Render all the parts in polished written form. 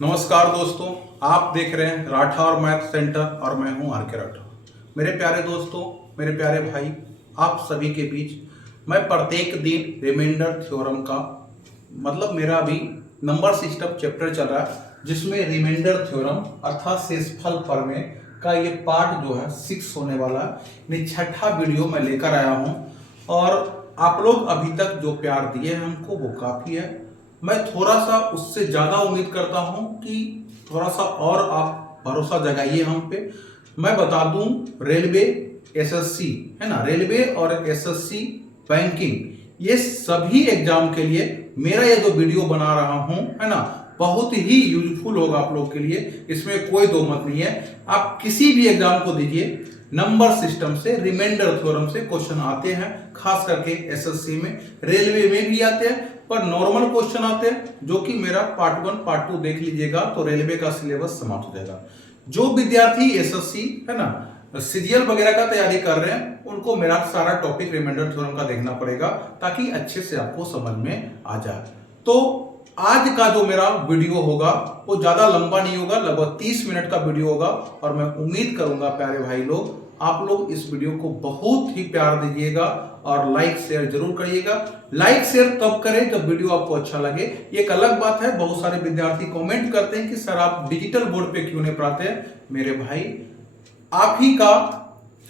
नमस्कार दोस्तों, आप देख रहे हैं राठौर मैथ सेंटर और मैं हूं आर के राठौर। मेरे प्यारे दोस्तों, मेरे प्यारे भाई, आप सभी के बीच मैं प्रत्येक दिन रिमाइंडर थ्योरम का मतलब मेरा अभी नंबर सिस्टम चैप्टर चल रहा है जिसमें रिमाइंडर थ्योरम अर्थात शेषफल प्रमेय का ये पार्ट जो है 6 होने वाला है। छठा वीडियो मैं लेकर आया हूँ और आप लोग अभी तक जो प्यार दिए हैं हमको वो काफ़ी है। मैं थोड़ा सा उससे ज़्यादा उम्मीद करता हूं कि थोड़ा सा और आप भरोसा जगाइए हम पे। मैं बता दूं, रेलवे, एसएससी है ना, रेलवे और एसएससी, बैंकिंग, ये सभी एग्जाम के लिए मेरा ये जो वीडियो बना रहा हूं है ना, बहुत ही यूजफुल होगा आप लोग के लिए। इसमें कोई दो मत नहीं है। आप किसी भी एग्जाम को दीजिए, नंबर सिस्टम से, रिमाइंडर थ्योरम से क्वेश्चन आते हैं। खास करके एसएससी में, रेलवे में भी आते हैं, पर नॉर्मल क्वेश्चन आते हैं जो कि मेरा पार्ट 1 पार्ट 2 देख लीजिएगा तो रेलवे का सिलेबस समाप्त हो जाएगा। जो विद्यार्थी एसएससी है ना, सीजीएल वगैरह का तैयारी कर रहे हैं, उनको मेरा सारा टॉपिक रिमाइंडर थ्योरम का देखना पड़ेगा ताकि अच्छे से आपको समझ में आ जाए। तो आज का जो मेरा वीडियो होगा वो ज्यादा लंबा नहीं होगा, लगभग 30 मिनट का वीडियो होगा और मैं उम्मीद करूंगा प्यारे भाई लोग, आप लोग इस वीडियो को बहुत ही प्यार दीजिएगा और लाइक शेयर जरूर करिएगा। लाइक शेयर तब करें जब वीडियो आपको अच्छा लगे। एक अलग बात है, बहुत सारे विद्यार्थी कमेंट करते हैं कि सर आप डिजिटल बोर्ड पे क्यों नहीं पढ़ाते हैं। मेरे भाई, आप ही का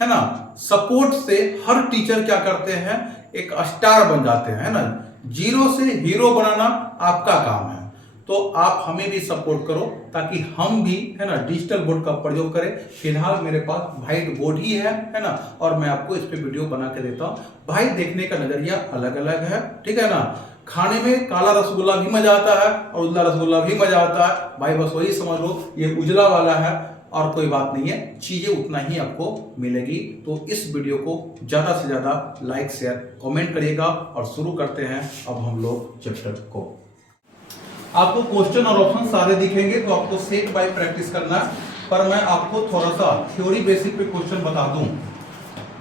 है ना सपोर्ट से हर टीचर क्या करते हैं, एक स्टार बन जाते हैं, है ना। जीरो से हीरो बनाना आपका काम है, तो आप हमें भी सपोर्ट करो ताकि हम भी है ना डिजिटल बोर्ड का प्रयोग करें। फिलहाल मेरे पास व्हाइट बोर्ड ही है ना, और मैं आपको इस पे वीडियो बना के देता हूं। भाई, देखने का नजरिया अलग अलग है, ठीक है ना। खाने में काला रसगुल्ला भी मजा आता है और उजला रसगुल्ला भी मजा आता है। भाई बस वही समझ लो, ये उजला वाला है और कोई बात नहीं है, चीजें उतना ही आपको मिलेगी। तो इस वीडियो को ज्यादा से ज्यादा लाइक शेयर कमेंट करिएगा और शुरू करते हैं अब हम लोग चैप्टर को। आपको क्वेश्चन और ऑप्शन सारे दिखेंगे तो आपको सेट बाय प्रैक्टिस करना है, पर मैं आपको थोड़ा सा थ्योरी बेसिक पे क्वेश्चन बता दूं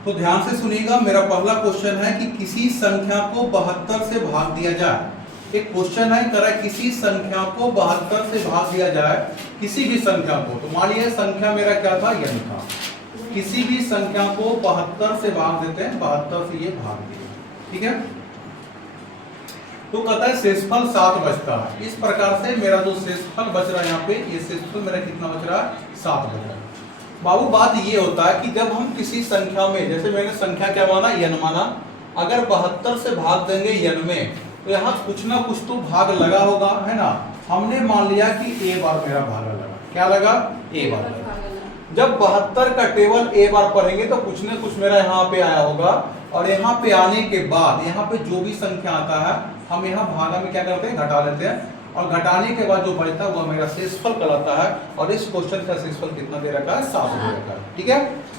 तो ध्यान से सुनिएगा। मेरा पहला क्वेश्चन है कि किसी संख्या को 72 से भाग दिया जाए। एक क्वेश्चन है करा, किसी संख्या को 72 से भाग दिया जाए, किसी भी संख्या को। तो मान लीजिए संख्या मेरा क्या था, n था। किसी भी संख्या को 72 से भाग देते हैं, 72 से ये भाग दिया, ठीक है। तो कहता है शेषफल 7 बचता है। इस प्रकार से मेरा जो शेषफल बच रहा है यहाँ पे, ये शेषफल मेरा कितना बच रहा है, 7 बच रहा है। बाबू बात ये होता है कि जब हम किसी संख्या में, जैसे मैंने संख्या क्या माना, n माना, अगर 72 से भाग देंगे n में, तो यहाँ कुछ ना कुछ तो भाग लगा होगा, है ना। हमने मान लिया कि a बार मेरा भागा लगा। क्या लगा, a बार लगा। जब 72 का टेबल a बार पढ़ेंगे तो कुछ ना कुछ मेरा यहाँ पे आया होगा, और यहाँ पे आने के बाद यहाँ पे जो भी संख्या आता है हम यहाँ भागा में क्या करते हैं, घटा लेते हैं, और घटाने के बाद जो बचता है वो मेरा शेषफल कहलाता है। और इस क्वेश्चन का शेषफल कितना दे रखा है, 7 दे रखा है, ठीक है।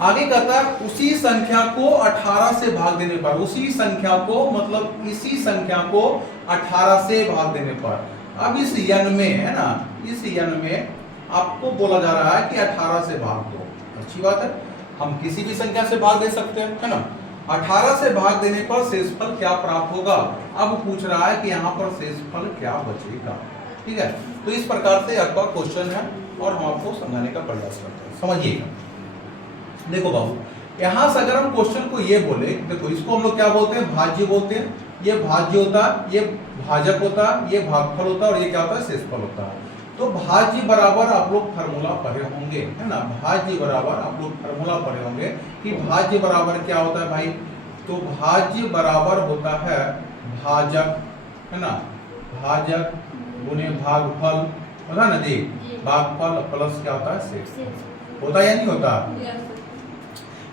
आगे कहता है उसी संख्या को 18 से भाग देने पर, उसी संख्या को मतलब इसी संख्या को 18 से भाग देने पर। अब इस n में है ना, इस n में आपको बोला जा रहा है कि 18 से भाग दो। अच्छी बात है, हम किसी भी संख्या से भाग दे सकते हैं, है ना। 18 से भाग देने पर शेषफल क्या प्राप्त होगा। अब पूछ रहा है कि यहाँ पर शेषफल क्या बचेगा, ठीक है। तो इस प्रकार से आपका क्वेश्चन है और हम आपको समझाने का प्रयास करते हैं, समझिएगा। देखो बाबू, यहां से अगर हम क्वेश्चन को ये बोले, देखो इसको हम लोग क्या बोलते हैं, भाज्य बोलते हैं। ये भाज्य होता है, ये भाजक होता है, ये भागफल होता है और ये क्या होता है, शेषफल होता है। तो भाज्य बराबर आप लोग फार्मूला पढ़े होंगे, है ना। भाज्य बराबर आप लोग फार्मूला पढ़े होंगे कि भाज्य बराबर क्या होता है भाई। तो भाज्य बराबर होता है भाजक, है ना, भाजक गुणे भागफल, होता ना जी, भागफल प्लस क्या होता है, शेषफल होता है या नहीं होता।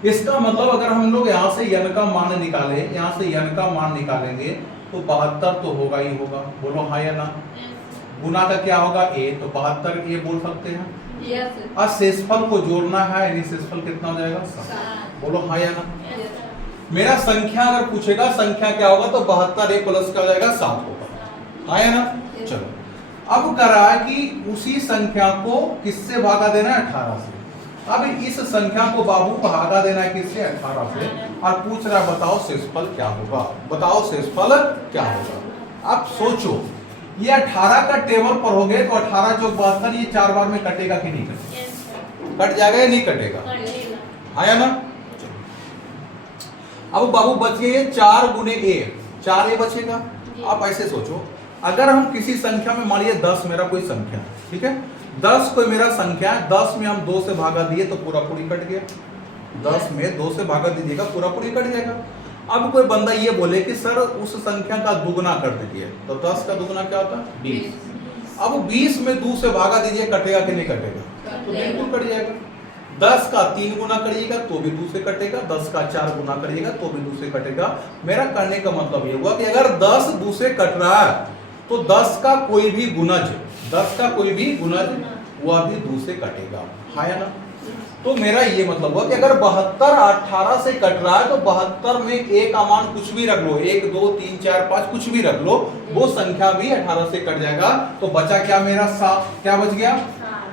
इसका मतलब अगर हम लोग यहाँ से n का मान निकाले, यहाँ से n का मान निकालेंगे तो 72 तो होगा ही होगा, बोलो हाँ या ना। गुना का क्या होगा, a, तो 72 a बोल सकते हैं। और शेषफल को जोड़ना है, यानी शेषफल कितना हो जाएगा, 7, बोलो हाँ या ना। मेरा संख्या अगर पूछेगा संख्या क्या होगा तो 72 a प्लस क्या हो जाएगा, 7 होगा, हाँ या ना। चलो अब कर रहा है कि उसी संख्या को किससे भागा देना है, 18 से। अब इस संख्या को बाबू भागा देना है किससे, 18 से, और पूछ रहा है बताओ शेषफल क्या होगा, बताओ शेषफल क्या होगा। अब सोचो, ये 18 का टेबल पर हो गए तो 18 चौक 72, ये 4 बार में कटेगा कि नहीं कटेगा? कट जाएगा या नहीं कटेगा? आया ना? अब बाबू बच गए 4 गुने ए, 4 ए बचेगा। आप ऐसे सोचो, अगर हम किसी संख्या में मान लीजिए 10 मेरा कोई संख्या, ठीक है, 10 कोई मेरा संख्या है, 10 में हम 2 से भागा दिए तो पूरा पूरी कट गया। 10 में 2 से भागा दीजिएगा पूरा पूरी कट जाएगा। अब कोई बंदा ये बोले कि सर उस संख्या का दुगना कर दीजिए, तो 10 का दुगना क्या होता है? 20। अब 20 में 2 से भागा दीजिए, कटेगा कि नहीं कटेगा? तो बिल्कुल कट जाएगा। 10 का 3 गुना करिएगा तो भी 2 से कटेगा, 10 का 4 गुना करिएगा तो भी 2 से कटेगा। मेरा करने का मतलब ये हुआ कि अगर 10 2 से कट रहा है तो 10 का कोई भी गुणज, 10 का कोई भी गुणज वह भी 2 से कटेगा, है ना? तो मेरा ये मतलब हुआ कि अगर 72 18 से कट रहा है तो 72 में एक का मान कुछ भी रख लो, 1 2 3 4 5 कुछ भी रख लो, वो संख्या भी 18 से कट जाएगा। तो बचा क्या मेरा? 7। क्या बच गया?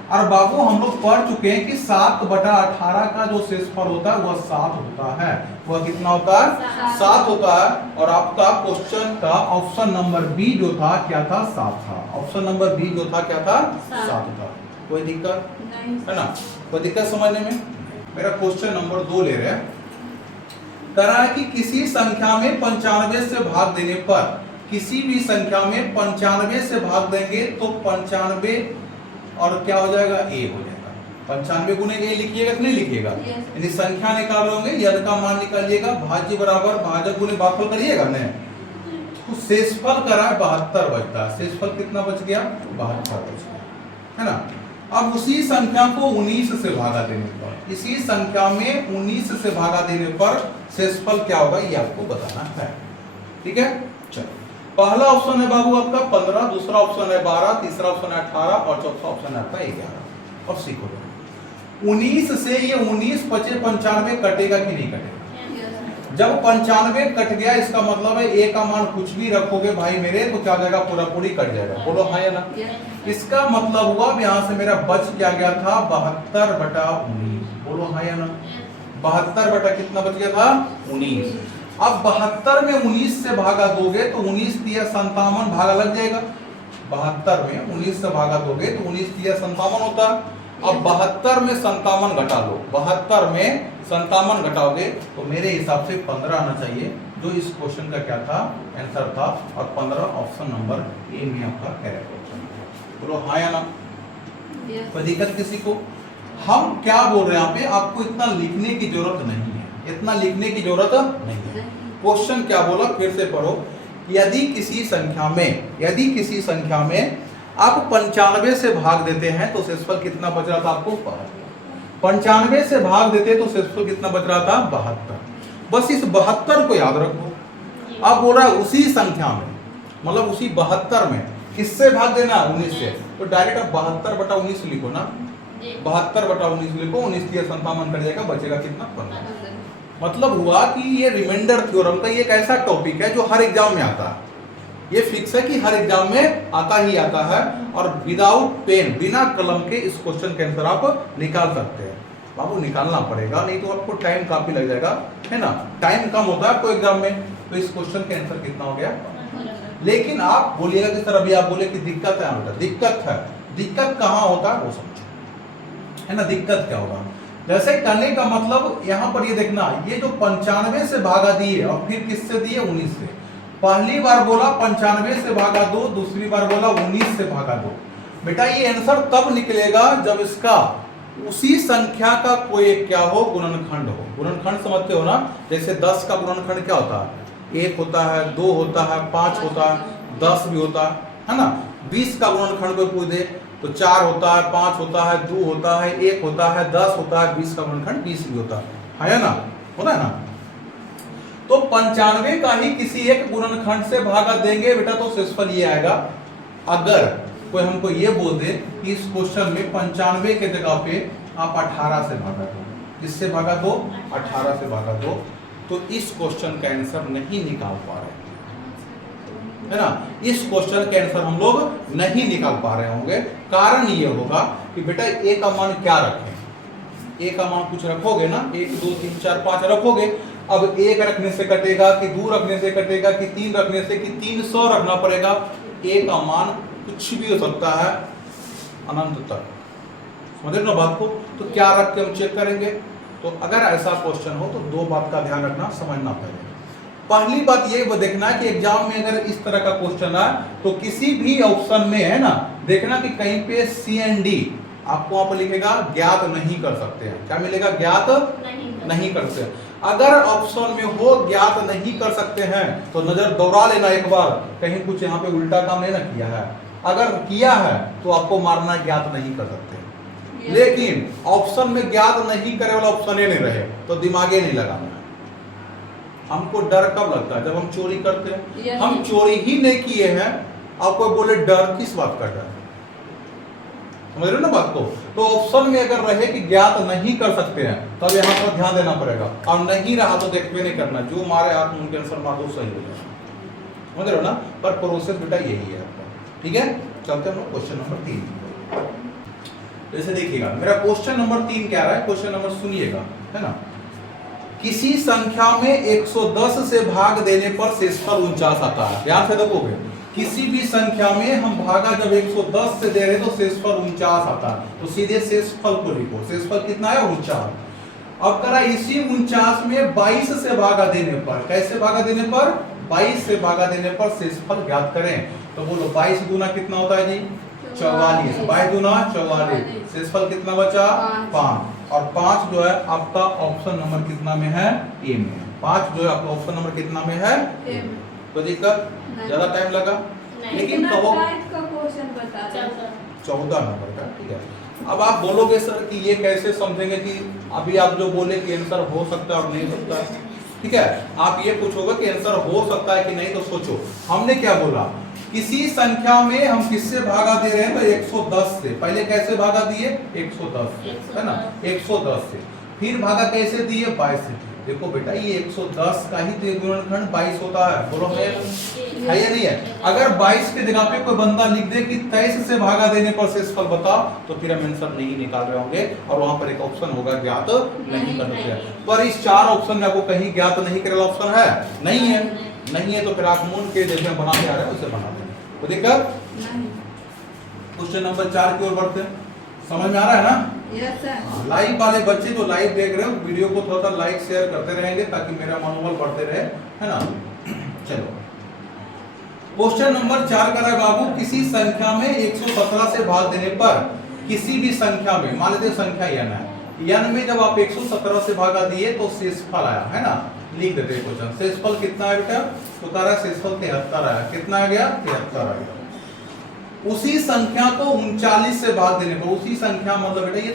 और बाबू हम लोग पढ़ चुके हैं कि 7/18 का जो शेषफल होता है वह 7 होता है। वह कितना होता है? 7 होता है। और आपका क्वेश्चन का ऑप्शन नंबर बी जो था क्या था? 7 था। ऑप्शन नंबर बी जो था क्या था? 7 था। कोई दिक्कत है ना? कोई दिक्कत समझने में? मेरा क्वेश्चन नंबर 2 ले रहे हैं, कह रहा है कि किसी संख्या में 95 से भाग देने पर, किसी भी संख्या में 95 से भाग देंगे तो 95 और क्या हो जाएगा? ए हो जाएगा। 95 गुने ए लिखिएगा कि नहीं लिखिएगा? यानी संख्या निकाल लोगे, यद का मान निकालिएगा, भाज्य बराबर भाजक गुने भागफल करिएगा ना, तो शेषफल करा 72 बचता है। शेषफल कितना बच गया? 72 बच गया, है ना? अब उसी संख्या को 19 से भागा देने पर, इसी संख्या में 19 से भागा देने पर शेषफल क्या होगा ये आपको बताना है, ठीक है? चलो, पहला ऑप्शन है बाबू आपका 15, दूसरा ऑप्शन है 12, तीसरा ऑप्शन है 18 और चौथा ऑप्शन है आपका 11। और सीखो 19 से ये 19 बचे 95 कटेगा कि नहीं कटेगा? जब 95 कट गया इसका मतलब है ए का मान कुछ भी रखोगे भाई मेरे तो क्या हो जाएगा? पूरा पूरी कट जाएगा। बोलो हाँ या ना? इसका मतलब हुआ यहाँ से मेरा बच क्या गया था? 72/19। बोलो हाँ या ना? 72 बटा कितना बच गया था? 19। अब 72 में 19 से भागा दोगे तो 19 दिया 57 भागा लग जाएगा। 72 में 19 से भागा दोगे तो 19 दिया 57 होता है। अब 72 में 57 घटा लो, 72 में 57 घटाओगे तो मेरे हिसाब से 15 आना चाहिए, जो इस क्वेश्चन का क्या था? आंसर था। और 15 ऑप्शन नंबर ए में आपका करेक्ट ऑप्शन है। बोलो हाँ या ना? कोई दिक्कत किसी को? हम क्या बोल रहे हैं यहाँ पे? आपको इतना लिखने की जरूरत नहीं है, इतना लिखने की जरूरत नहीं है। क्वेश्चन क्या बोला फिर से पढ़ो। यदि किसी संख्या में आप 95 से भाग देते हैं तो शेषफल कितना बच रहा था आपको? 72। 95 से भाग देते तो शेषफल कितना बच रहा था? 72। बस इस 72 को याद रखो। अब बोल रहा है उसी संख्या में, मतलब उसी 72 में किससे भाग देना? 19 से। तो डायरेक्ट आप 72/19 लिखो ना, 72/19 लिखो, 19 दिया 57 कर जाएगा, बचेगा कितना? 15। मतलब हुआ कि ये रिमाइंडर थ्योरम का ये एक ऐसा टॉपिक है जो हर एग्जाम में आता है। ये फिक्स है कि हर एग्जाम में आता ही आता है, और विदाउट पेन, बिना कलम के इस क्वेश्चन के आंसर आप निकाल सकते हैं। बाबू निकालना पड़ेगा, नहीं तो आपको टाइम काफी लग जाएगा, है ना? टाइम कम होता है आपको एग्जाम में, तो इस क्वेश्चन के आंसर कितना हो गया? लेकिन आप बोलिएगा कि सर अभी आप बोले कि दिक्कत है बेटा, दिक्कत है। दिक्कत कहाँ होता है वो समझो, है ना? दिक्कत क्या होगा? जैसे करने का मतलब यहाँ पर ये देखना, ये जो 95 से भागा दिए और फिर किससे दिए? 19 से। पहली बार बोला 95 से भागा दो, दूसरी बार बोला 19 से भागा दो। बेटा ये आंसर तब निकलेगा जब इसका उसी संख्या का कोई एक क्या हो? गुणनखंड हो। गुणनखंड समझते हो ना? जैसे 10 का गुणनखंड क्या होता है? 1 होता है, 2 होता है, 5 होता है, 10 भी होता है ना? 20 का गुणनखंड कोई पूछ दे तो 4 होता है, 5 होता है, 2 होता है, 1 होता है, 10 होता है, 20 का गुणनखंड 20 भी होता है ना? होता है ना? तो 95 का ही किसी एक गुणनखंड से भागा देंगे बेटा तो शेषफल ये आएगा। अगर कोई हमको ये बोल दे कि इस क्वेश्चन में 95 के जगह पे आप 18 से भागा दो, किससे भागा दो? 18 से भागा दो, तो इस क्वेश्चन का आंसर नहीं निकाल पा रहे, है ना? इस क्वेश्चन के आंसर हम लोग नहीं निकाल पा रहे होंगे। कारण ये होगा कि बेटा ए का मान क्या रखें? ए का मान कुछ रखोगे ना, 1 2 3 4 5 रखोगे। अब 1 रखने से कटेगा कि 2 रखने से कटेगा कि 3 रखने से, कि 300 रखना पड़ेगा। a का मान कुछ भी हो सकता है अनंत तक। समझ रहे हो ना बात को? तो क्या रख के हम चेक करेंगे? तो अगर ऐसा क्वेश्चन हो तो दो बात का ध्यान रखना, समझना पड़ेगा। पहली बात ये देखना है कि एग्जाम में अगर इस तरह का क्वेश्चन आए तो किसी भी ऑप्शन में है ना, देखना कि कहीं पे सी एंड डी आपको वहां पर लिखेगा ज्ञात नहीं कर सकते हैं। क्या मिलेगा? ज्ञात नहीं कर सकते। अगर ऑप्शन में हो ज्ञात नहीं कर सकते हैं तो नजर दौड़ा लेना एक बार, कहीं कुछ यहाँ पे उल्टा काम नहीं ना किया है। अगर किया है तो आपको मारना ज्ञात नहीं कर सकते। लेकिन ऑप्शन में ज्ञात नहीं करे वाला ऑप्शन ही नहीं रहे तो दिमागे नहीं लगाना है। हमको डर कब लगता है? जब हम चोरी करते हैं। हम चोरी ही नहीं किए हैं, आपको बोले डर, किस बात का डर? समझ रहे हो ना बात को? तो ऑप्शन में अगर रहे कि ज्ञात नहीं कर सकते हैं तब यहाँ पर ध्यान देना पड़ेगा, और नहीं रहा तो देखते नहीं करना, जो मारे हाथ में उनके आंसर मार दो, सही हो जाए। समझ रहे हो ना? पर प्रोसेस बेटा यही है आपका। ठीक है, चलते हम लोग क्वेश्चन नंबर 3। जैसे देखिएगा मेरा क्वेश्चन नंबर 3 क्या रहा है, क्वेश्चन नंबर सुनिएगा, है ना। किसी संख्या में 110 से भाग देने पर शेषफल 49 आता है। ध्यान से देखोगे, किसी भी संख्या में हम भागा जब 110 से दे रहे तो शेषफल 49 आता है, तो सीधे शेषफल को लिखो। शेषफल कितना है? 49। अब करा इसी 49 में 22 से भागा देने पर, कैसे भागा देने पर? 22 से भागा देने पर शेषफल ज्ञात करें। तो बोलो 22 दूना कितना होता है जी? 44। 22 दूना 44। शेषफल कितना बचा? 5। और 5 जो है आपका ऑप्शन नंबर कितना में है? ए में। 5 जो है आपका ऑप्शन नंबर कितना में है? ए में। तो दिक्कत ज्यादा टाइम लगा, लेकिन कहो 14 नंबर का। ठीक है, अब आप बोलोगे सर कि ये कैसे समझेंगे कि अभी आप जो बोले कि आंसर हो सकता है और नहीं सकता है। ठीक है, आप ये पूछोगे कि आंसर हो सकता है कि नहीं, तो सोचो हमने क्या बोला। किसी संख्या में हम किससे भागा दे रहे हैं? तो 110 से। पहले कैसे भागा दिए? 110 है ना, 110 से। फिर भागा कैसे दिए? 22 से। देखो बेटा ये 110 का ही तो गुणनखंड 22 होता है। बोलो है या नहीं है? अगर 22 के जगह पे कोई बंदा लिख दे कि 23 से भागा देने पर शेषफल बताओ, तो फिर हम आंसर नहीं निकाल रहे होंगे और वहां पर एक ऑप्शन होगा ज्ञात नहीं कर सकते। पर इस 4 ऑप्शन में आपको कहीं ज्ञात नहीं करे वाला ऑप्शन है? नहीं है। नहीं है तो फिर आप मून के जैसे बना के आ रहे हैं उसे बना देंगे। तो दिक्कत? क्वेश्चन नंबर 4 की ओर बढ़ते हैं। समझ में आ रहा है ना? Yes sir. लाइव वाले बच्चे जो लाइव देख रहे हो वीडियो को थोड़ा सा लाइक शेयर करते रहेंगे ताकि मेरा मनोबल बढ़ते रहे, है ना। चलो क्वेश्चन नंबर 4 का है बाबू, किसी संख्या में 117 से भाग देने पर किसी भी संख्या में, मान लीजिए संख्या n है, n में जब आप 117 से भागा दिए तो शेषफल आया, है ना। लिख देते हैं क्वेश्चन। शेषफल कितना है बेटा? तो कह रहा है शेषफल 73 आया। कितना आ गया? 73 आ गया। उसी संख्या को 39 से भाग देने पर, उसी संख्या मतलब बेटा ये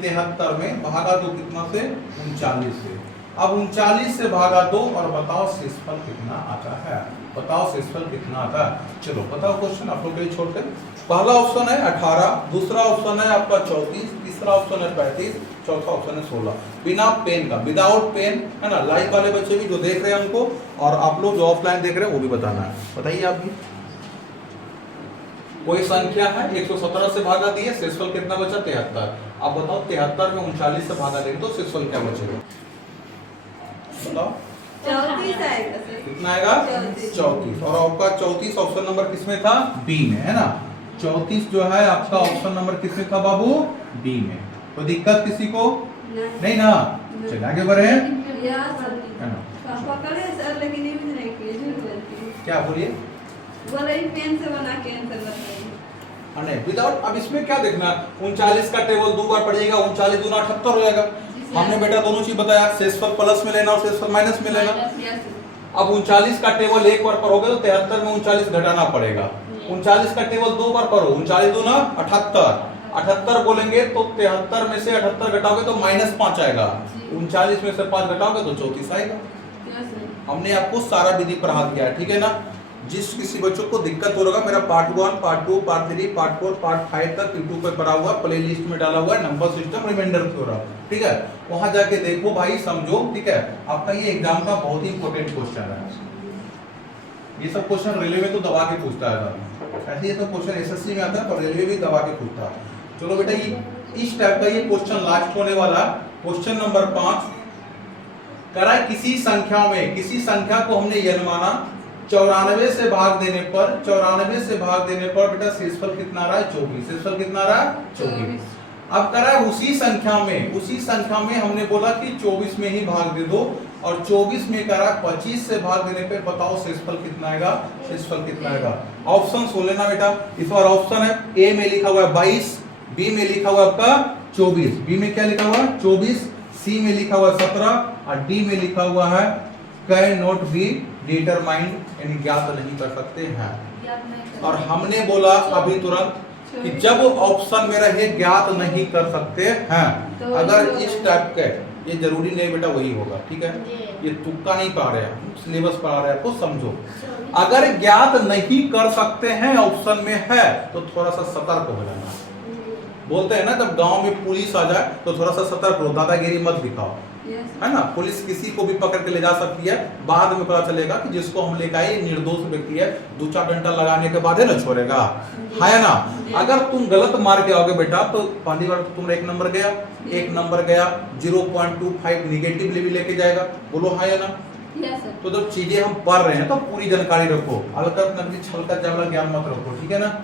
73 में भागा दो कितना से? 39 से। अब 39 से भागा दो और बताओ शेषफल कितना आता है। बताओ शेषफल कितना आता है। चलो बताओ क्वेश्चन आप लोग के लिए छोड़ते। पहला ऑप्शन है 18, दूसरा ऑप्शन है आपका 34, तीसरा ऑप्शन है 35, चौथा ऑप्शन है 16। बिना पेन का, विदाउट पेन, है ना। लाइव वाले बच्चे भी जो देख रहे हैं हमको, और आप लोग जो ऑफलाइन देख रहे हैं वो भी बताना है। बताइए आप भी। कोई संख्या है 117 से भागा दिए, शेषफल कितना बचा? 73। अब बताओ 73 में 39 से भागा देंगे तो शेषफल क्या बचेगा? बताओ 34 आएगा सर। कितना आएगा? 34। और आपका 34 ऑप्शन नंबर किसमें था? बी में, है ना। 34 जो है आपका ऑप्शन नंबर किसमें था बाबू? बी में। तो दिक्कत किसी को नहीं ना? चलिए आगे बढ़े, है ना। पकड़े सर, लेकिन ये भी नहीं किए, झूठ बोलती है। क्या बोलिए? बोले पेन से बना के आंसर बताइए। नहीं, विदाउट। अब इसमें क्या देखना? 39 का टेबल 2 बार पड़ेगा, 39 दूना 78 हो जाएगा। हमने बेटा दोनों चीज बताया, शेषफल प्लस में लेना और शेषफल माइनस में लेना। अब 39 का टेबल एक बार पढ़ोगे तो 73 में 39 घटाना पड़ेगा। 39 का टेबल 2 बार पढ़ो, 39 दूना 78, 78 बोलेंगे तो 73 में से 78 घटाओगे तो -5 आएगा। 39 में से 5 घटाओगे तो 34 आएगा। हमने आपको सारा विधि पढ़ा दिया है, ठीक है ना। जिस किसी बच्चों को दिक्कत हो रहा, मेरा part 1, part 2, part 3, part 4, part 5 तक यूट्यूब पे पड़ा हुआ, प्ले लिस्ट में डाला हुआ है, नंबर सिस्टम, रिमाइंडर थ्योरम, ठीक है। वहां जाके देखो भाई, समझो, ठीक है। आपका ये एग्जाम का बहुत ही इंपॉर्टेंट क्वेश्चन है। ये सब क्वेश्चन रेलवे में तो दबा के पूछता है, ऐसे ये तो क्वेश्चन एसएससी में आता है पर रेलवे भी दबा के पूछता है। चलो बेटा, ये इस टाइप का ये क्वेश्चन लास्ट होने वाला। क्वेश्चन नंबर 5 करा, किसी संख्या में, किसी संख्या को हमने n माना, 94 से भाग देने पर बेटा शेषफल कितना आ रहा है 24। शेषफल कितना आ रहा है 24। अब करा है उसी संख्या में हमने बोला कि 24 में ही भाग दे दो, और 24 में करा 25 से भाग देने पे बताओ शेषफल कितना आएगा। शेषफल कितना आएगा, ऑप्शन सुन लेना बेटा। इस बार ऑप्शन है, ए में लिखा हुआ है 22, बी में लिखा हुआ है आपका 24, बी में क्या लिखा हुआ है 24, सी में लिखा हुआ है 17 और डी में लिखा हुआ है कैन नॉट बी डिटरमाइंड, यानी ज्ञात नहीं कर सकते हैं। और हमने बोला अभी तुरंत कि जब ऑप्शन में रहे ज्ञात नहीं कर सकते हैं, अगर इस टाइप के, ये जरूरी नहीं बेटा वही होगा, ठीक है, ये तुक्का नहीं पा रहे हैं, सिलेबस पढ़ा रहे हैं, आपको समझो। अगर ज्ञात नहीं कर सकते हैं ऑप्शन में है तो थोड़ा सा सतर्क हो जाना। बोलते हैं ना जब गांव में पुलिस आ जाए तो थोड़ा सा सतर्क रहो, दादागिरी मत दिखाओ, है ना। पुलिस किसी को भी पकड़ के ले जा सकती है, बाद में पता चलेगा कि जिसको हम लेकर आए निर्दोष व्यक्ति है, 2-4 डंडा लगाने के बाद है ना छोड़ेगा, है ना। अगर तुम गलत मार के आओगे बेटा तो पहली बार तुम्हारा 1 नंबर गया, 1 नंबर गया 0.25 निगेटिवली भी लेके जाएगा, बोलो हाँ या ना। तो जब चीजें हम पढ़ रहे हैं तो पूरी जानकारी रखो, अलकत नकली छलकत जावला ज्ञान मत रखो, ठीक है ना।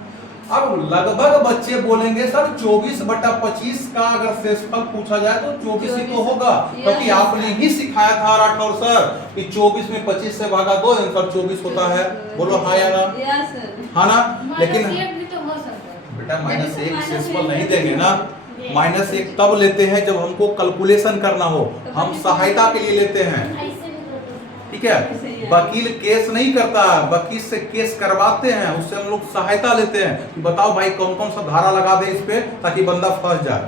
अब लगभग बच्चे बोलेंगे सर 24/25 का अगर शेषफल पूछा जाए तो 24 ही तो होगा, क्योंकि आपने ही सिखाया था राठौर सर कि 24 में 25 से भागा दो आंसर 24 होता है, बोलो हाँ या ना। हाँ ना, लेकिन बेटा -1 शेषफल नहीं देंगे ना, -1 तब लेते हैं जब हमको कैलकुलेशन करना हो, हम सहायता के लिए लेते हैं, ठीक है। वकील केस नहीं करता, वकील से केस करवाते हैं, उससे हम लोग सहायता लेते हैं कि बताओ भाई कौन कौन सा धारा लगा दे इस पे ताकि बंदा फंस जाए।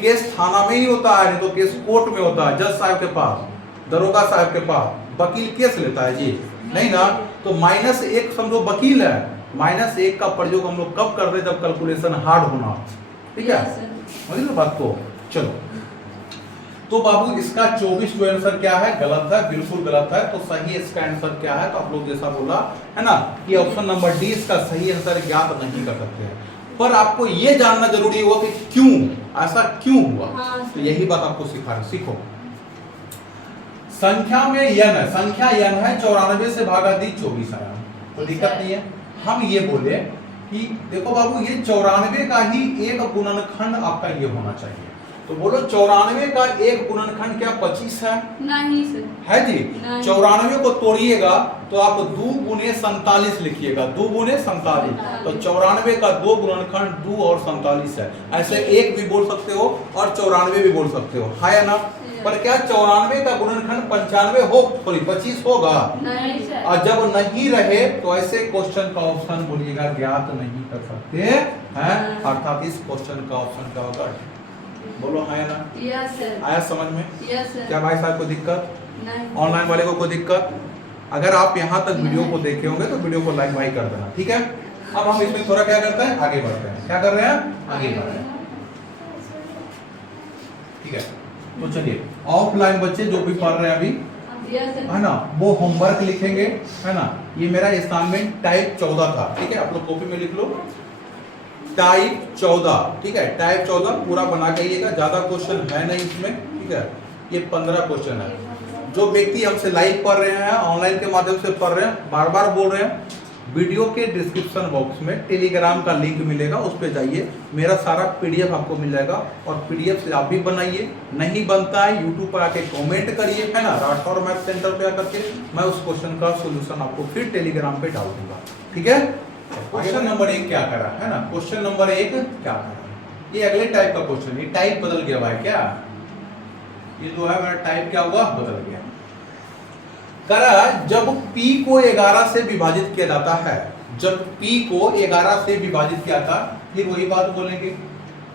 केस थाना में ही होता है, नहीं तो केस कोर्ट में होता है, जज साहब के पास, दरोगा साहब के पास, वकील केस लेता है जी, नहीं ना। तो -1 समझो वकील है, -1 का प्रयोग हम लोग कब करते हैं जब कैलकुलेशन हार्ड होना, ठीक है, समझ लो बात को। चलो तो बाबू इसका 24 जो आंसर क्या है गलत है, बिल्कुल गलत है। तो सही इसका आंसर क्या है, तो आप लोग जैसा बोला है ना कि ऑप्शन नंबर डी इसका सही आंसर ज्ञात नहीं कर सकते हैं। पर आपको ये जानना जरूरी होगा कि क्यों ऐसा क्यों हुआ, तो यही बात आपको सीखो। संख्या में n है, संख्या n है, 94 से भागा दी 24 आया, तो दिक्कत नहीं है। हम ये बोले कि देखो बाबू ये 94 का ही एक गुणनखंड आपका ये होना चाहिए, तो बोलो 94 का एक गुणनखंड क्या 25 है? नहीं सर, है जी। 94 को तोड़िएगा तो आप 2 गुने 47 लिखिएगा, 2 गुने 47, तो 94 का 2 गुणनखंड 2 और 47 है। ऐसे 1 भी बोल सकते हो और 94 भी बोल सकते हो, है या ना। पर क्या 94 का गुणनखंड 95 हो, सॉरी 25 होगा? नहीं सर। और जब नहीं रहे तो ऐसे क्वेश्चन का ऑप्शन बोलिएगा ज्ञात नहीं कर सकते हैं, अर्थात इस क्वेश्चन का ऑप्शन क्या होगा, बोलो हाँ या ना। Yes sir. आया समझ में? Yes sir. क्या भाई साहब को दिक्कत? नहीं। ऑनलाइन वाले को कोई दिक्कत? अगर आप यहाँ तक वीडियो को देखे होंगे तो वीडियो को लाइक भाई कर देना, ठीक है। अब हम इसमें थोड़ा क्या करते हैं, आगे बढ़ते हैं। क्या कर रहे हैं, आगे बढ़ रहे हैं, ठीक है। तो चलिए ऑफलाइन बच्चे जो भी पढ़ रहे हैं अभी, है ना, वो होमवर्क लिखेंगे, है ना। ये मेरा असाइनमेंट टाइप 14 था, ठीक है, आप लोग कॉपी में लिख लो टाइप 14, ठीक है। टाइप 14 पूरा बना के आइएगा, ज्यादा क्वेश्चन है नहीं इसमें, ठीक है। ये 15 क्वेश्चन है। जो व्यक्ति हमसे लाइव पढ़ रहे हैं, ऑनलाइन के माध्यम से पढ़ रहे हैं, बार बार बोल रहे हैं, वीडियो के डिस्क्रिप्शन बॉक्स में टेलीग्राम का लिंक मिलेगा, उस पर जाइए, मेरा सारा पीडीएफ आपको मिल जाएगा, और पीडीएफ से आप भी बनाइए। नहीं बनता है यूट्यूब पर आके कमेंट करिए, है ना, राठौर मैथ सेंटर पे आकर के मैं उस क्वेश्चन का सोल्यूशन आपको फिर टेलीग्राम पे डाल दूंगा, ठीक है। क्वेश्चन नंबर 1 क्या करा है ना, क्वेश्चन नंबर 1 क्या करा, ये अगले टाइप का क्वेश्चन, ये टाइप बदल गया भाई, क्या ये जो है मेरा टाइप क्या हुआ, बदल गया। करा जब p को 11 से विभाजित किया जाता है, जब p को 11 से विभाजित किया था, फिर वही बात बोलेंगे,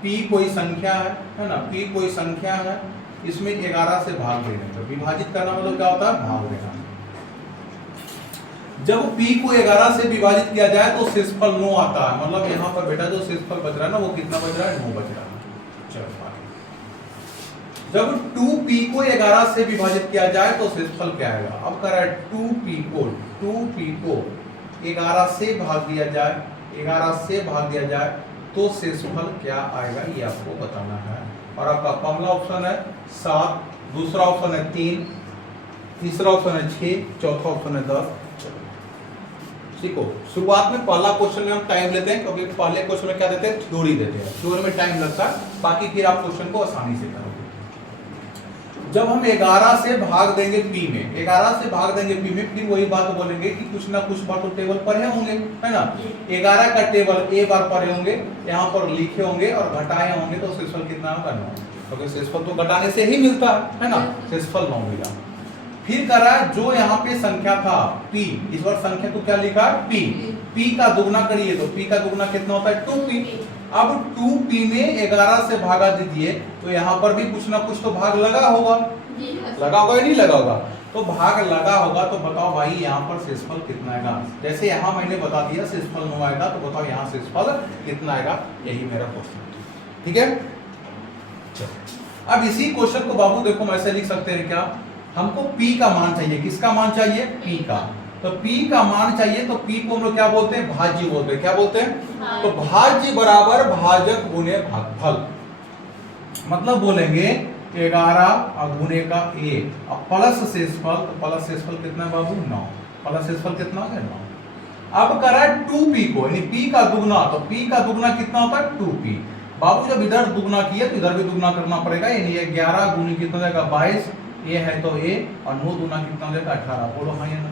p कोई संख्या है ना, p कोई संख्या है, इसमें 11 से भाग देने का, विभाजित करना मतलब क्या होता है, भाग देना। जब p को 11 से विभाजित किया जाए तो शेषफल 9 आता है, मतलब यहाँ पर बेटा जो शेषफल बच रहा है ना वो कितना बच रहा है, 9 बच रहा है। चलो जब 2p को 11 से विभाजित किया जाए तो शेषफल क्या आएगा, अब कह रहा है 2p को 11 से भाग दिया जाए, 11 से भाग दिया जाए तो शेषफल क्या आएगा, ये आपको बताना है। और आपका पहला ऑप्शन है 7, दूसरा ऑप्शन है 3, तीसरा ऑप्शन है 6, चौथा ऑप्शन है 10। सीखो। शुरुआत में पहला क्वेश्चन में हम टाइम लेते हैं, क्योंकि पहले क्वेश्चन में क्या देते हैं, थ्योरी देते हैं, थ्योरी में टाइम लगता है, बाकी फिर आप क्वेश्चन को आसानी से करोगे। जब हम 11 से भाग देंगे पी में, 11 से भाग देंगे पी में, फिर वही बात बोलेंगे कि कुछ ना कुछ बार तो टेबल पढ़े होंगे, है ना। 11 का टेबल ए बार पढ़े होंगे, यहाँ पर लिखे होंगे और घटाए होंगे, तो शेषफल कितना होगा, 9, क्योंकि शेषफल तो घटाने से ही मिलता है ना, शेषफल 9 मिला। फिर करा जो यहाँ पे संख्या था p, इस बार संख्या को क्या लिखा, p का दुगना करिए तो p का दुगना कितना होता है, 2p। अब 2p में 11 से भागा दीजिए, तो यहाँ पर भी कुछ ना कुछ तो भाग लगा होगा, लगा होगा या नहीं लगा होगा, तो भाग लगा होगा। तो बताओ भाई यहाँ पर शेषफल कितना आएगा, जैसे यहाँ मैंने बता दिया शेषफल 9 आएगा, तो बताओ यहाँ शेषफल कितना आएगा, यही मेरा क्वेश्चन, ठीक है। अब इसी क्वेश्चन को बाबू देखो हम ऐसे लिख सकते हैं, क्या हमको p का मान चाहिए, किसका मान चाहिए, p का, तो p का मान चाहिए, तो p को हम लोग क्या बोलते हैं, भाज्य बोलते हैं, क्या बोलते हैं, तो भाज्य बराबर भाजक गुने भागफल, मतलब बोलेंगे 11 गुने का a, अब प्लस शेषफल, तो प्लस शेषफल कितना है बाबू, 9, प्लस शेषफल कितना है, 9। अब करा 2p को, यानी p का दुगना, तो p का दुगना कितना होता है, 2p। बाबू जब इधर दुगना किया तो इधर भी दुगना करना पड़ेगा, यानी 11 गुने कितना जाएगा, 22, ये है तो ए, और 9 दूना कितना हो जाएगा, 18। बोलो हाँ या ना।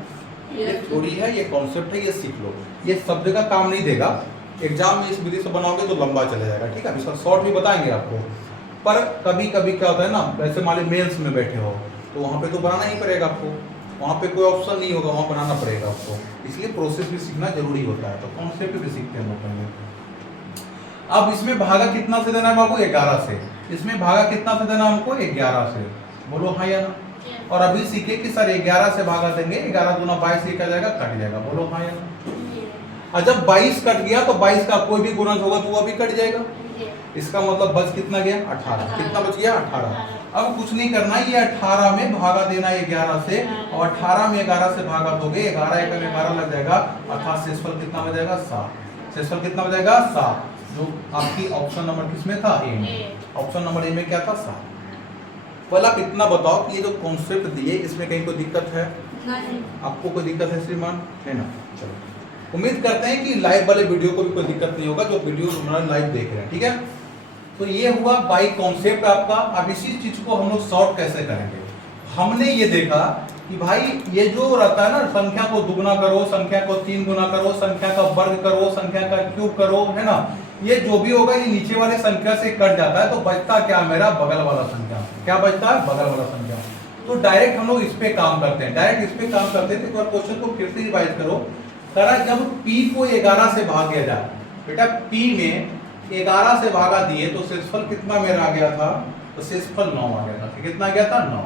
ये थ्योरी है, ये कॉन्सेप्ट है, ये सीख लो, ये सब जगह काम नहीं देगा, एग्जाम में इस विधि से बनाओगे तो लंबा चला जाएगा, ठीक है। इसका शॉर्ट भी बताएंगे आपको, पर कभी कभी क्या होता है ना, वैसे मान लो मेल्स में बैठे हो तो वहाँ पे तो बनाना ही पड़ेगा आपको, वहाँ पे कोई ऑप्शन नहीं होगा, वहाँ बनाना पड़ेगा आपको, इसलिए प्रोसेस भी सीखना जरूरी होता है, तो कॉन्सेप्ट भी सीखते हैं हम लोग पहले। अब इसमें भागा कितना से देना है बाबू, 11 से, इसमें भागा कितना से देना हमको, 11 से, बोलो हाँ या ना। और अभी सीखे कि सर 11 से भागा देंगे, 11 दूना 22 क्या जाएगा, कट जाएगा, बोलो हाँ या ना। और जब 22 कट गया तो 22 का कोई भी गुणज होगा तो वो भी कट जाएगा, इसका मतलब बच कितना गया, 18, कितना बच गया, 18। अब कुछ नहीं करना, ये 18 में भागा देना है 11 से, और 18 में 11 से भागा दोगे, 11 एक में 11 लग जाएगा, अर्थात शेषफल कितना हो जाएगा, 7। शेषफल कितना हो जाएगा, 7, जो आपकी ऑप्शन नंबर किसमें था, ए में, ऑप्शन नंबर ए में क्या था, 7। पहले आप इतना बताओ कि ये जो कॉन्सेप्ट दिए इसमें कहीं कोई दिक्कत है, नहीं आपको कोई दिक्कत है श्रीमान, है ना। चलो उम्मीद करते हैं कि लाइव वाले वीडियो को भी कोई दिक्कत नहीं होगा, जो वीडियो हमारा लाइव देख रहे हैं, ठीक है। तो ये हुआ बाई कॉन्सेप्ट आपका। अब इसी चीज को हम लोग सॉल्व कैसे करेंगे, हमने ये देखा कि भाई ये जो रहता है ना, संख्या को दुगना करो, संख्या को 3 गुना करो, संख्या का वर्ग करो, संख्या का क्यूब करो, है ना, ये जो भी होगा ये नीचे वाले संख्या से कट जाता है, तो बचता क्या मेरा, बगल वाला संख्या, क्या बचता है, बगल वाला संख्या। तो डायरेक्ट हम लोग इस पे काम करते हैं, डायरेक्ट इस पे काम करते हैं। तो एक बार क्वेश्चन को फिर से रिवाइज करो, करा जब p को 11 से भाग दिया जाए, बेटा p में 11 से भागा दिए तो शेषफल कितना मेरा आ गया था, तो शेषफल 9 आ गया था, कितना आ गया था, 9।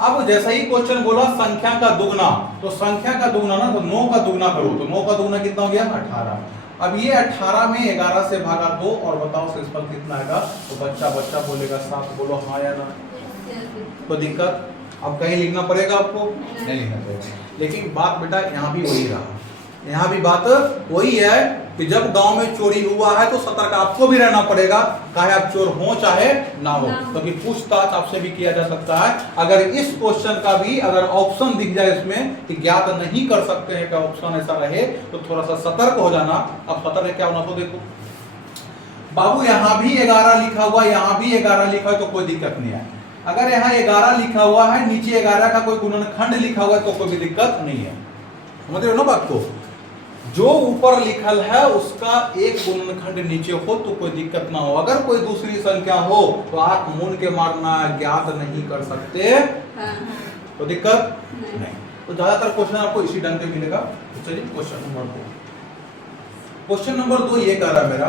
अब जैसा ही क्वेश्चन बोला संख्या का दुगना, तो संख्या का दुगना ना, तो 9 का दुगना करो, तो 9 का दुगना कितना हो गया, 18। अब ये 18 में 11 से भागा 2, और बताओ शेषफल कितना आएगा, तो बच्चा बोलेगा 7, बोलो हाँ या ना। तो दिक्कत अब कहीं लिखना पड़ेगा आपको, नहीं लिखना पड़ेगा, लेकिन बात बेटा यहाँ भी वही रहा, यहाँ भी बात वही है कि जब गांव में चोरी हुआ है तो सतर्क आपको भी रहना पड़ेगा, चाहे आप चोर हो चाहे ना हो, क्योंकि पूछताछ आपसे भी किया जा सकता है। अगर इस क्वेश्चन का भी अगर ऑप्शन दिख जाए इसमें कि ज्ञात नहीं कर सकते हैं का ऑप्शन ऐसा रहे, तो थोड़ा सा सतर्क हो जाना। अब सतर्क क्या होना, तो देखो बाबू यहाँ भी 11 लिखा हुआ, यहाँ भी 11 लिखा है, तो कोई दिक्कत नहीं है। अगर यहाँ 11 लिखा हुआ है, नीचे 11 का कोई गुणनखंड लिखा हुआ है, तो कोई भी दिक्कत नहीं है, समझ रहे हो ना बात को। जो ऊपर लिखल है उसका एक गुणनखंड नीचे हो तो कोई दिक्कत ना हो। अगर कोई दूसरी संख्या हो तो आंख मूंद के मारना, ज्ञात नहीं कर सकते, तो दिक्कत नहीं। तो ज्यादातर क्वेश्चन आपको इसी ढंग से मिलेगा। तो चलिए क्वेश्चन नंबर 2, क्वेश्चन नंबर 2 ये कह रहा है मेरा,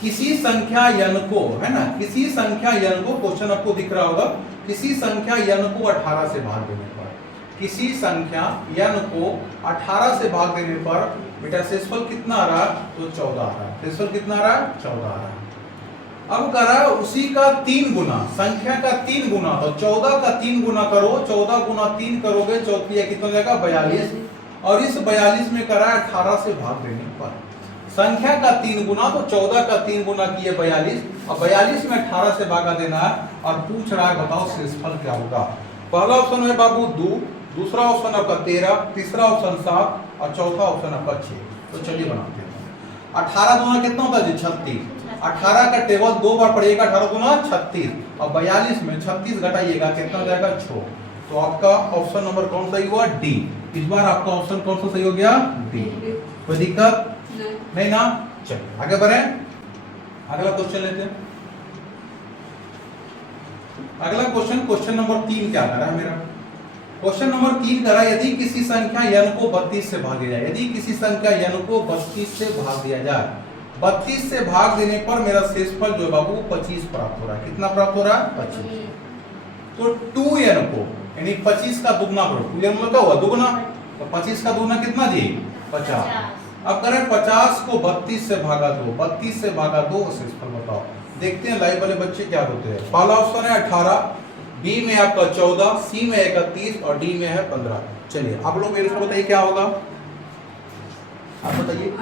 किसी संख्या n को, है ना, किसी संख्या n को, क्वेश्चन आपको दिख रहा होगा, किसी संख्या n को 18 से भाग देने पर, किसी संख्या n को 18 से भाग देने पर बेटा शेषफल कितना आ रहा, तो 14 आ रहा है। शेषफल कितना आ रहा है, 14 आ रहा है। अब कह रहा है उसी का 3 गुना, संख्या का 3 गुना, तो 14 का 3 गुना करो, 14 गुना 3 करोगे, चौथी कितना हो जाएगा, 42। और इस 42 में कह रहा है 18 से भाग देने पर, संख्या का 3 गुना, तो 14 का 3 गुना किए 42, और 42 में 18 से भागा देना है, और पूछ रहा है बताओ शेषफल क्या होगा। पहला ऑप्शन है बाबू 2, दूसरा ऑप्शन आपका 13, तीसरा ऑप्शन 7, और चौथा ऑप्शन आपका 6। तो चलिए बनाते हैं। 18 दूना कितना होता है जी? 36। 18 का टेबल 2 बार पढ़िएगा, 18 दूना 36 और 42 में 36 घटाइएगा कितना हो जाएगा? 6। तो आपका ऑप्शन नंबर कौन सही हुआ? डी। इस बार आपका ऑप्शन कौन सा सही हो गया? डी। कोई दिक्कत नहीं ना? चलिए आगे बढ़े, अगला क्वेश्चन लेते हैं। अगला क्वेश्चन नंबर 3 क्या कर रहा है मेरा? क्वेश्चन नंबर 3 कह रहा है यदि किसी संख्या n को 32 से भाग दिया जाए, यदि किसी संख्या n को 32 से भाग दिया जाए, 32 से भाग देने पर मेरा शेषफल जो है बाबू 25 प्राप्त हो रहा है। कितना प्राप्त हो रहा है? 25। तो 2n को यानी 25 का दुगना करो, 2n मतलब क्या हुआ? दुगना। तो 25 का दुगना कितना जी? 50। अब करें 50 को 32 से भागा दो, 32 से भागा दो, शेषफल बताओ। देखते हैं लाइव वाले बच्चे क्या होते हैं। पहला ऑप्शन है 18, बी में आपका 14, सी में 31 और डी में है 15। चलिए आप लोग मेरे को बताइए क्या होगा, आप बताइए।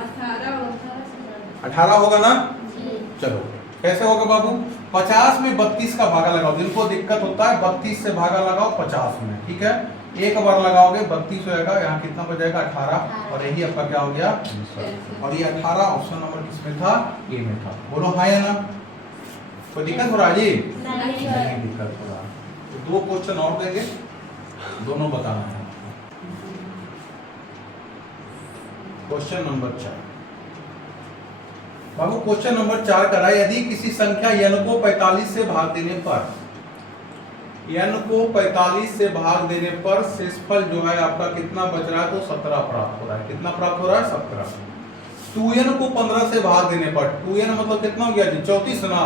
18 होगा ना? चलो कैसे होगा बाबू? 50 में 32 का भागा लगाओ, जिनको दिक्कत होता है 32 से भागा लगाओ 50 में, ठीक है। एक बार लगाओगे 32 होगा, यहाँ कितना बचेगा? 18 और यही आपका क्या हो गया? और ये 18 ऑप्शन नंबर किसमें था? ए में था। बोलो हाँ या ना? कोई दिक्कत हो रहा है जी? नहीं दिक्कत हो रहा। तो 2 क्वेश्चन और देंगे, दोनों बताना है। क्वेश्चन नंबर 4 बाबू, क्वेश्चन नंबर 4 करा यदि किसी संख्या n को 45 से भाग देने पर, n को 45 से भाग देने पर शेषफल जो है आपका कितना बच रहा है? तो 17 प्राप्त हो रहा है। कितना प्राप्त हो रहा है? 17। 2n को 15 से भाग देने पर, 2n मतलब कितना हो गया जी? 34 ना।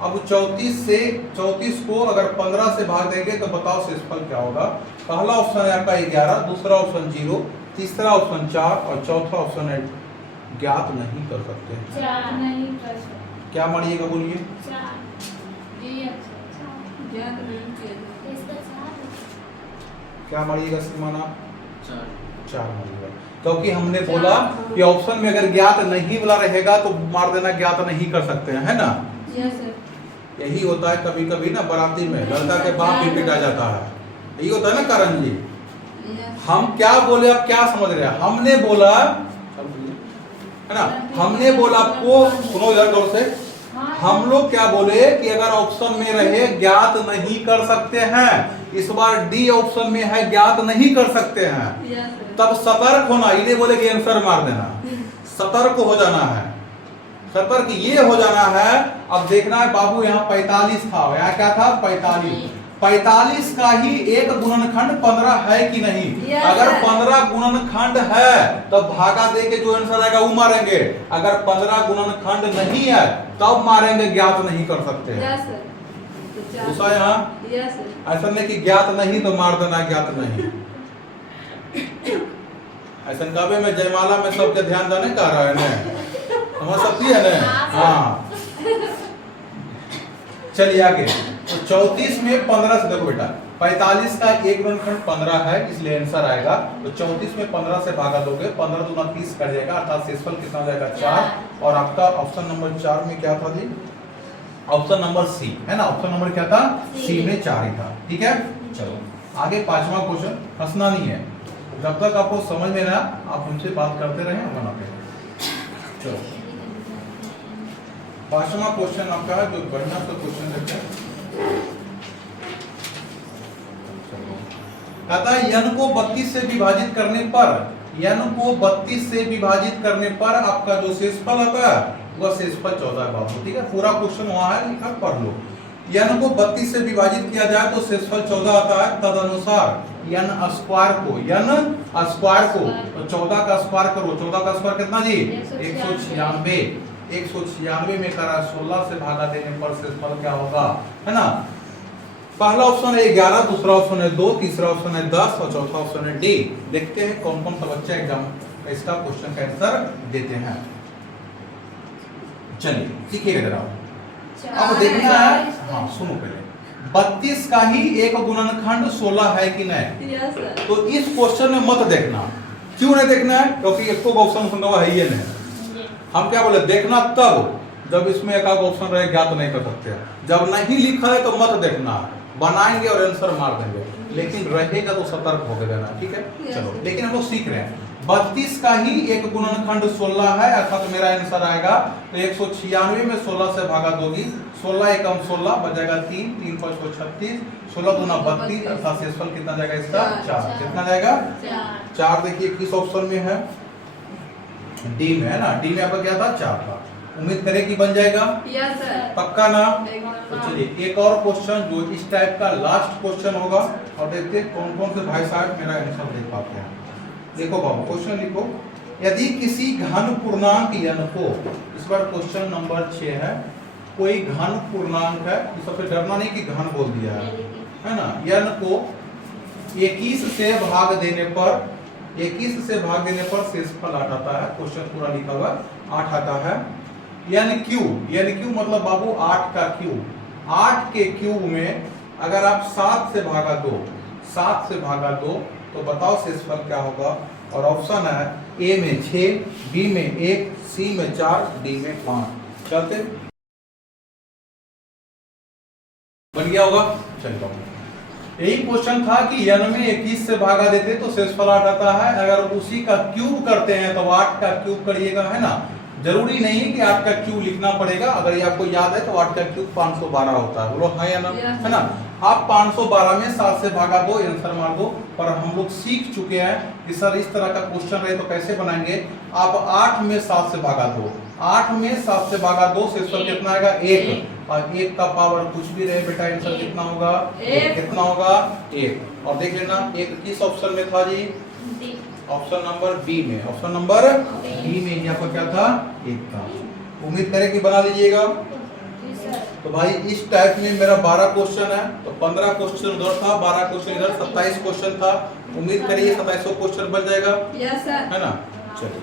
अब 34 को अगर 15 से भाग देंगे तो बताओ शेषफल क्या होगा? पहला ऑप्शन है आपका 11, दूसरा ऑप्शन 0, तीसरा ऑप्शन 4 और चौथा ऑप्शन है ज्ञात नहीं कर सकते। क्या मानिएगा? बोलिए। क्या मानिएगा सीमाना? 4 मानिएगा, क्योंकि हमने बोला कि ऑप्शन में अगर ज्ञात नहीं वाला रहेगा तो मार देना ज्ञात नहीं कर सकते हैं, है ना? यही होता है कभी कभी ना बाराती में लड़का के बाप भी पिटा जाता है, यही होता है ना करण जी। हम क्या बोले, आप क्या समझ रहे हैं? हमने बोला है ना, हमने बोला आपको, सुनो इधर गौर से, हम लोग क्या बोले कि अगर ऑप्शन में रहे ज्ञात नहीं कर सकते हैं, इस बार डी ऑप्शन में है ज्ञात नहीं कर सकते हैं, तब सतर्क होना। इन्हें बोले कि आंसर मार देना, सतर्क हो जाना है, सतर्क ये हो जाना है। अब देखना है बाबू, यहाँ 45 था, यहाँ क्या था? 45। 45 का ही एक गुणनखंड 15 है कि नहीं? अगर 15 गुणनखंड है तो भागा दे के जो आंसर आएगा वो मारेंगे। अगर 15 गुणनखंड नहीं है तब मारेंगे, ज्ञात नहीं कर सकते। दूसरा यहाँ ऐसा नहीं कि ज्ञात नहीं तो मार देना ज्ञात नहीं। ऐसा कभी मैं जयमाला में सबके ध्यान देने का रहा है ना, समझ सकती है ना? हाँ चलिए आगे। तो 34 में 15 से, देखो बेटा 45 का एक गुणनखंड 15 है, इसलिए आंसर आएगा। तो 34 में 15 से भागा दोगे, 15 दूना 30 कर जाएगा, अर्थात शेषफल कितना हो जाएगा? 4। और आपका ऑप्शन नंबर 4 में क्या था जी? ऑप्शन नंबर सी है ना। ऑप्शन नंबर क्या था? सी में 4 ही था, ठीक है। चलो आगे 5वां क्वेश्चन, हंसना नहीं है, जब तक आपको समझ में ना आप हमसे बात करते रहे बनाते रहे। चलो 5वां क्वेश्चन आपका है, जो बढ़िया सा क्वेश्चन देखते हैं। कहता है n को 32 से विभाजित करने पर, n को 32 से विभाजित करने पर आपका जो शेषफल आता है वह शेषफल 14 बाबू, ठीक है। पूरा क्वेश्चन वहां है लिखा, पढ़ लो। n को 32 से विभाजित किया जाए तो शेषफल 14 आता है। तदनुसार n स्क्वायर को तो 14 का स्क्वायर करो, 14 का स्क्वायर कितना जी? 196। 196 में करा 16 से भागा देने पर शेषफल क्या होगा, है ना। पहला ऑप्शन है 11, दूसरा ऑप्शन है 2, तीसरा ऑप्शन है 10 और चौथा ऑप्शन है डी। देखते हैं कौन कौन सा बच्चा एग्जाम इसका क्वेश्चन का आंसर देते हैं। चलिए सीखिएगा जरा। अब देखना है, हाँ सुनो पहले, 32 का ही एक गुणनखंड 16 है कि नहीं? तो इस क्वेश्चन में मत देखना। क्यों नहीं देखना है? क्योंकि एक ऑप्शन सुनवा है ही नहीं। हम क्या बोले, देखना तब जब इसमें एक ऑप्शन रहे ज्ञात नहीं कर सकते। जब नहीं लिखा है तो मत देखना, बनाएंगे और आंसर मार देंगे, लेकिन रहेगा तो सतर्क होकर देना, ठीक है। चलो लेकिन हम लोग सीख रहे हैं। 32 का ही एक गुणनखंड 16 है, अर्थात मेरा आंसर आएगा तो 196 में 16 से भागा दोगी, 16 एकम 16 बचेगा 3, 3 5 36, 16 दूना 32, अर्थात शेषफल कितना जाएगा इसका 4। कितना जाएगा 4। देखिए किस ऑप्शन में है, डी में है ना, डी में आपका क्या था 4 था। उम्मीद करें कि बन जाएगा, यस सर। पक्का ना। तो चलिए एक और क्वेश्चन जो इस टाइप का लास्ट क्वेश्चन होगा, और देखते हैं कौन कौन से भाई साहब मेरा आंसर देख पाते हैं। देखो बाबू क्वेश्चन लिखो, यदि किसी घन पूर्णांक n को, इस बार क्वेश्चन नंबर 6 है, कोई घन पूर्णांक है, सबसे डरना नहीं कि घन बोल दिया है ना, n को 21 से भाग देने पर, 21 से भाग देने पर शेषफल 8 आता है। क्वेश्चन पूरा लिखा हुआ 8 आता है। n क्यू मतलब बाबू 8 का क्यूब, 8 के क्यूब में अगर आप 7 से भागा 2, 7 से भागा 2 तो बताओ शेषफल क्या होगा। और ऑप्शन है ए में 6, बी में 1, सी में 4, डी में 5। चलते बन गया होगा। चलिए यही क्वेश्चन था कि n में 21 से भागा देते तो शेषफल 8 आता है, अगर उसी का क्यूब करते हैं तो 8 का क्यूब करिएगा, है ना। जरूरी नहीं है कि 8 का क्यूब लिखना पड़ेगा, अगर ये आपको याद है तो 8 का क्यूब 512 होता है, बोलो हाँ या ना, है ना। आप 512 में 7 से भागा दो, आंसर मार दो। पर हम लोग सीख चुके हैं कि सर इस तरह का क्वेश्चन रहे तो कैसे बनाएंगे। आप 8 में 7 से भागा दो, 8 में 7 से भागा दो, शेषफल कितना आएगा 1, और 1 का पावर कुछ भी रहे बेटा आंसर कितना होगा 1। कितना होगा 1। और देख लेना 1 किस ऑप्शन में था जी, ऑप्शन नंबर बी में, ऑप्शन नंबर बी में यहाँ पर क्या था 1 था। उम्मीद करें कि बना लीजिएगा। तो भाई इस टाइप में मेरा 12 क्वेश्चन है, तो 15 क्वेश्चन उधर था, 12 क्वेश्चन इधर, 27 क्वेश्चन था। उम्मीद करिए 27 क्वेश्चन बन जाएगा, यस सर, है ना। चलिए